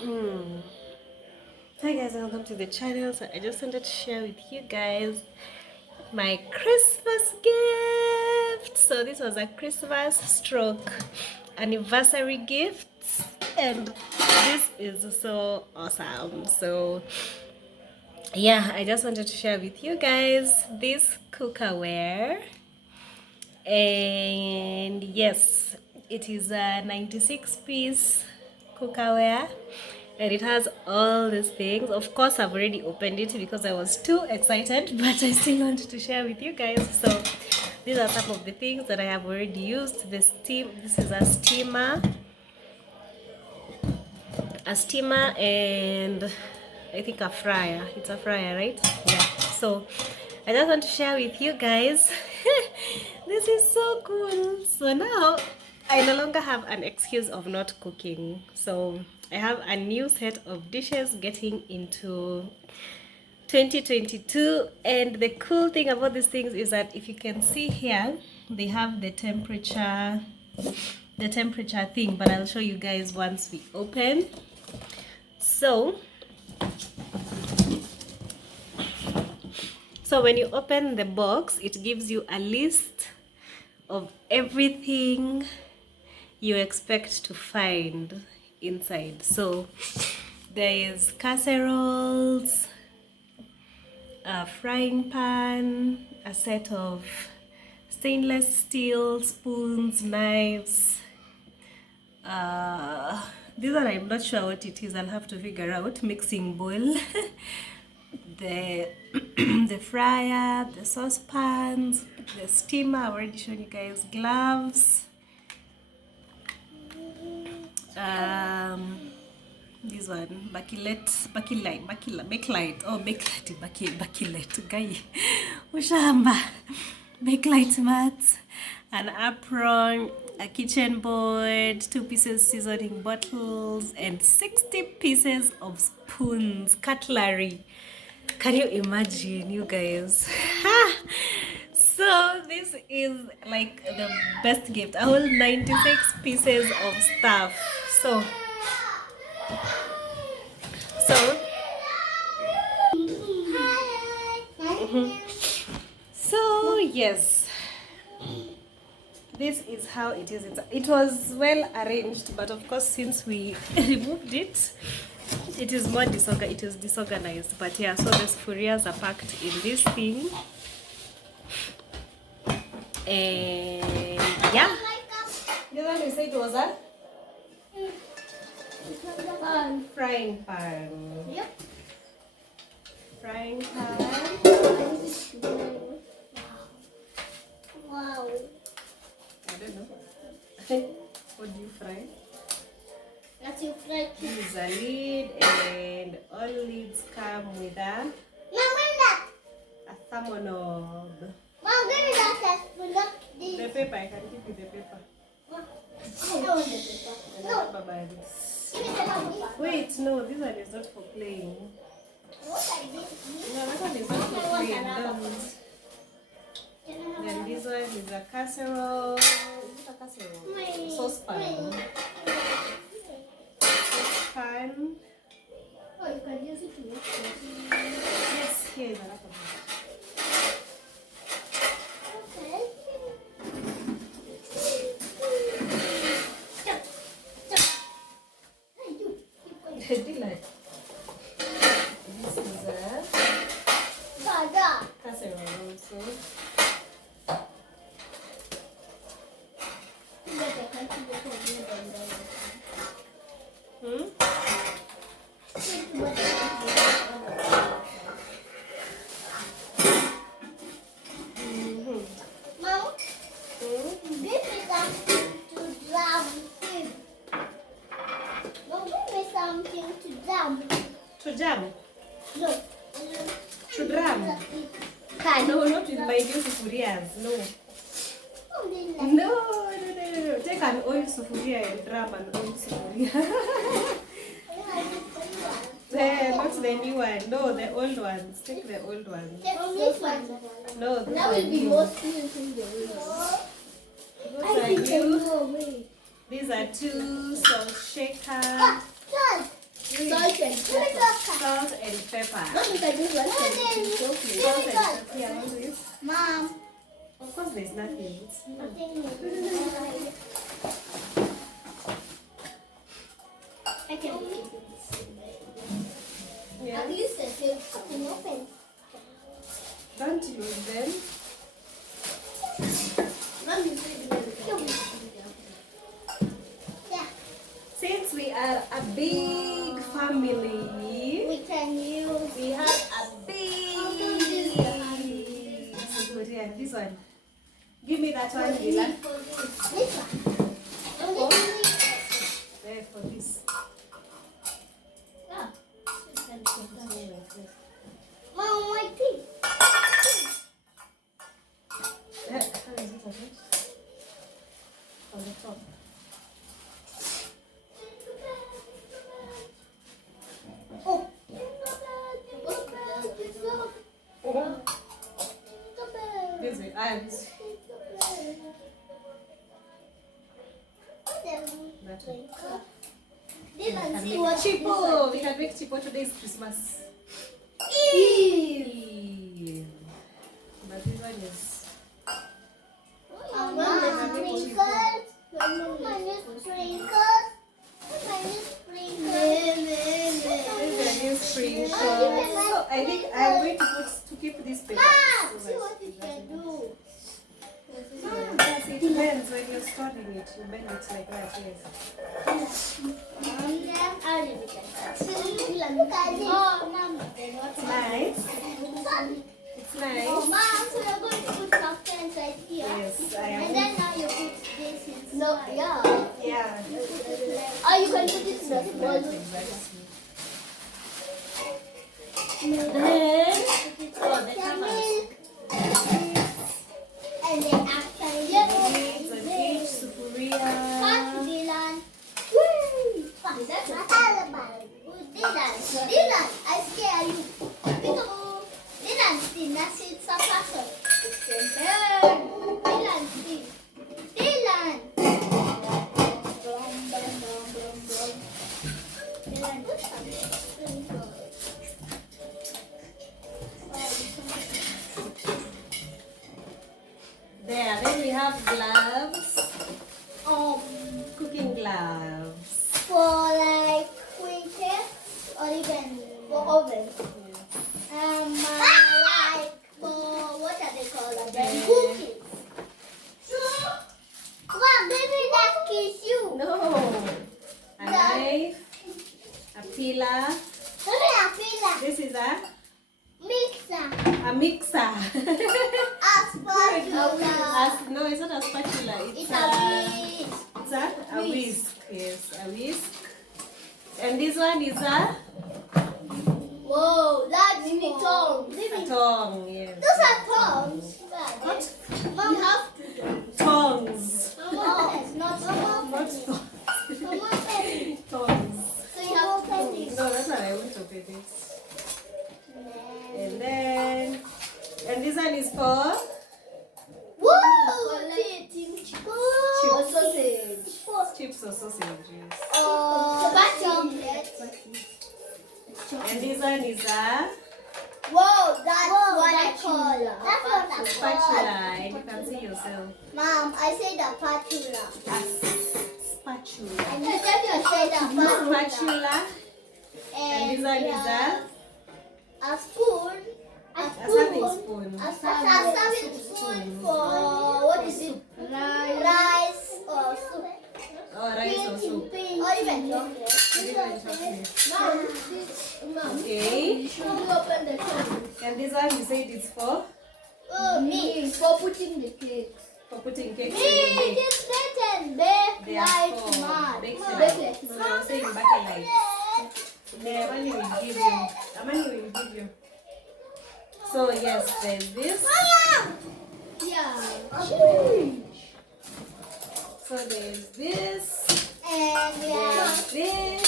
Hmm. Hi guys, welcome to the channel. So I just wanted to share with you guys my Christmas gift. So this was a Christmas stroke anniversary gift, and this is so awesome. So yeah, I just wanted to share with you guys this cookware, and yes, it is a 96-piece cookware, and it has all these things. Of course, I've already opened it because I was too excited, but I still wanted to share with you guys. So these are some of the things that I have already used. This is a steamer, and I think a fryer. It's a fryer, right? Yeah. So I just want to share with you guys. This is so cool. So now I no longer have an excuse of not cooking. So I have a new set of dishes getting into 2022, and the cool thing about these things is that if you can see here, they have the temperature thing, but I'll show you guys once we open. So when you open the box, it gives you a list of everything you expect to find inside. So there is casseroles, a frying pan, a set of stainless steel spoons, knives. These one I'm not sure what it is. I'll have to figure out. Mixing bowl, the the fryer, the saucepans, the steamer. I've already shown you guys. Gloves. This one, backlight, guy, ushamba, backlight mats, an apron, a kitchen board, 2 pieces seasoning bottles, and 60 pieces of spoons, cutlery. Can you imagine, you guys? So this is like the best gift, a whole 96 pieces of stuff. So so yes, this is how it is. It was well arranged, but of course, since we removed it, it is disorganized. But yeah, so the spurias are packed in this thing, and yeah, the one you said was a frying pan. Yep. Frying pan. Wow. I don't know. What do you fry? That's your fry. This is a lid, and all lids come with a thermal knob. Mom, give me that spoon. The paper, I can give you the paper. I don't want the paper. No. Wait, no, this one is not for playing. What are these? No, that one is not for playing. Then this one is a casserole. Is it a casserole? Saucepan. Saucepan. Oh, you can use it to make sauce. Yes, here is a lot of it. Delight. This is a casserole also. To jam? No. To drum? No, not with my new sufurias. No. No. Take an old sufuria and drum an old sufuria. Not the new one. No, the old ones. Take the old ones. No, that will be mostly using the old ones. These are 2 salt shakers. Salt and pepper. Salt and pepper. Mom, you can use one Salt and pepper. Yeah, want to use? Mom. Of course, there's nothing. I can open it. Yeah. At least I can open. Don't use them. Mom, you yeah. Since we are a big family, We can use. we have a big. Yeah, this one. Give me that one, Lila. This one. There for this. Yeah. Mom, my teeth. How is it attached? On the top. Oh. This way. This that way. Didn't see what Chipo. We can make chipo. Today is Christmas. Eve. But this one is. Sprinkles. So I think I'm going to keep this paper. See what you can do. Yes, it bends when you're storing it. You bend it like that, yes. It's nice. It's nice. Oh, Mom, so you're going to put soft right here. Yes, I am. And then now you put this in. No, yeah. Yeah. Oh, you can put it in the small. Then, Oh, the camera. And then after it's an each sufuria. Dylan. Woo! Dylan, I scare you. Peekaboo. Dylan, still Nassar Farahat. Dylan, still. Dylan. Dylan, do something. There, then we have gloves. Cooking gloves. For like crickets or even for oven. Like for what are they called? Cookies. Wow, baby, that kiss you. No. A knife. A peeler. Baby, I feel like This is mixer. a mixer. A spatula. No, it's not a spatula. It's a whisk. It's a whisk. Yes, a whisk. And this one is a Whoa, that's tongs. tongue. Yes. Those are tongs. What? Mom, you have to. Tongs. Tongs, not Not tongs. tongs. Tongs. So you have to open this. No, that's not I want to open it. And then, and this one is for Woo! Chips or sausage. chips or sausages. Spaghetti. And this one is a Whoa, that's what I call it. That's what I spatula. And you can see yourself. Mom, I said a spatula. A spatula. And you said a spatula. Spatula. And this one is a spoon. a serving spoon. A serving spoon for what is it? Rice or soup. Or rice or soup. Or even chocolate. Or even chocolate. Mom, Okay. should you open the chocolate? And this one you said it's for Me, for putting the cakes. for putting cakes Me, in the bake. just bake and bake They are like for mad. bake Bake like. like So mad. I'm saying butter like. The money will give you. The money will give you. So yes, there's this. Yeah. So there's this. And we have This.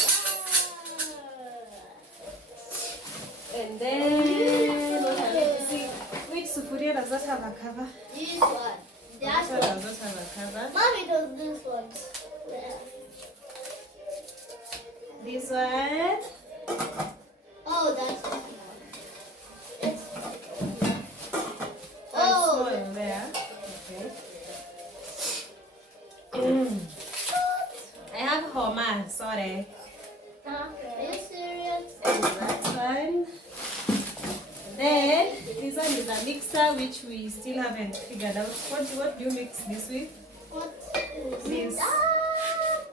And then what have you see? Which sufuria does not have a cover? this one. This That one one. does not have a cover. Mommy does this one. This one. Sorry. Are you serious? And that one. Then this one is a mixer which we still haven't figured out. What do you mix this with? What is This. that?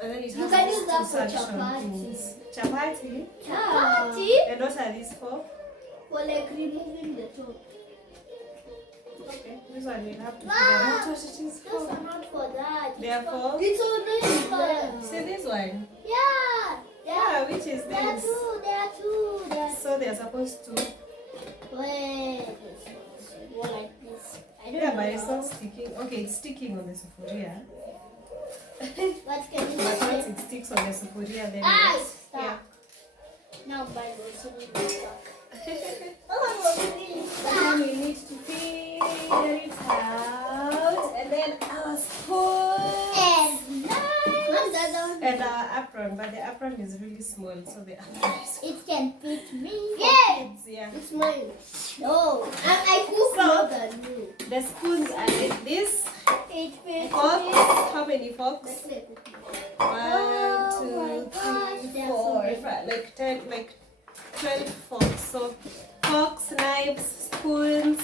And then it You has can these use that two for suction chapati. things. Chapati. Chapati? And what are these for? For like removing the top. Okay, this one we'll have to figure out what it is Those for. are not for that. Therefore, It's only for. see this one. Yeah. Yeah, which is There are this? two. There are two. There are So they're supposed to. Wait, this one's more like this. I don't Yeah, know. but it's not sticking. Okay, it's sticking on the sufuria. What can you But once say? it sticks on the sufuria, then Ah, it's, it's yeah. stuck. Now my also need to stuck. Oh, But then we need to figure it out. And then our spoon. and nice. And our apron, but the apron is really small, so the apron is It can fit me. Yeah. yeah. It's mine. No, I cook So- more than you. The spoons are like this. It fits Forks. me. How many forks? Let's make it. 1, Oh 2, my gosh, 3, they're so 4, big. 5, like 10, like 12 forks. So forks, knives, spoons,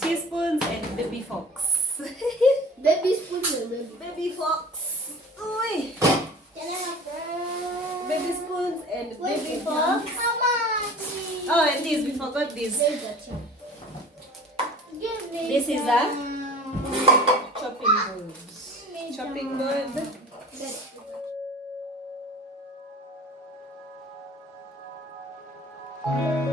teaspoons, and baby forks. Baby spoon or baby? Baby forks. Oi. Can I have that? Baby spoons and Where's baby the forks. jam? Come on. Oh, and this, we forgot this. There's the jam. Give me This is jam. Chopping board. Chopping board. Get it.